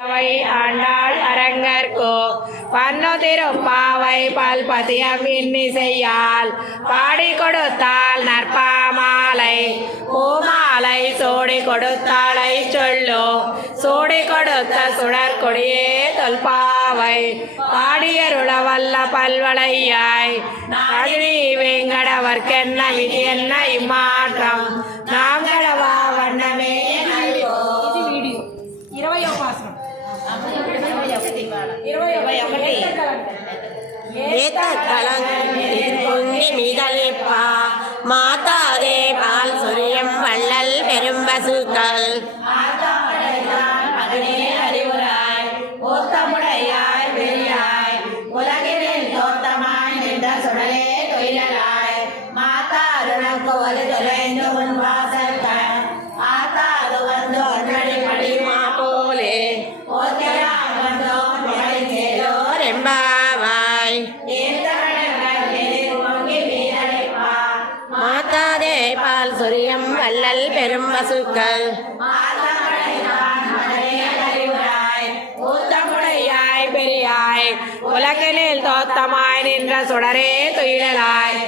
அவை ஆண்டாள் அரங்கற்கோ பன்னு திருப்பாவை பல்பதியம் இன்னிசையால் பாடி கொடுத்தாள் நற்பாமாலை பூமாலை சூடி கொடுத்தாளை சொல்லோ சூடி கொடுத்த சுடற்கொடியே தொல்பாவை பாடியருள வல்ல பல்வளையாய் நாதினி வேங்கடவர்க்கென்ன விதி என்ன இம்மாற்றம் நாம் கடவா வண்ணமே மாதாதே பால் சுரியம் வள்ளல் பெரும் பசுக்கள் உலகினில் தோத்தமாய் நின்ற சுடலே தொழிலாய் மாதாருனக்கு ஒரு தொலைந்து உன் வாசல்கள் ஆத்தாது வந்து ஒன்றடி படிமா போலே ஓத்தையாய் வந்தோம் நுழைந்தேலோர் எம்பாவாய் மாதாதே பால் சுரியம் வள்ளல் பெரும் பசுக்கள் பெரியாய் உலகினில் தோத்தமாய் நின்ற சுடரே துயிலாய்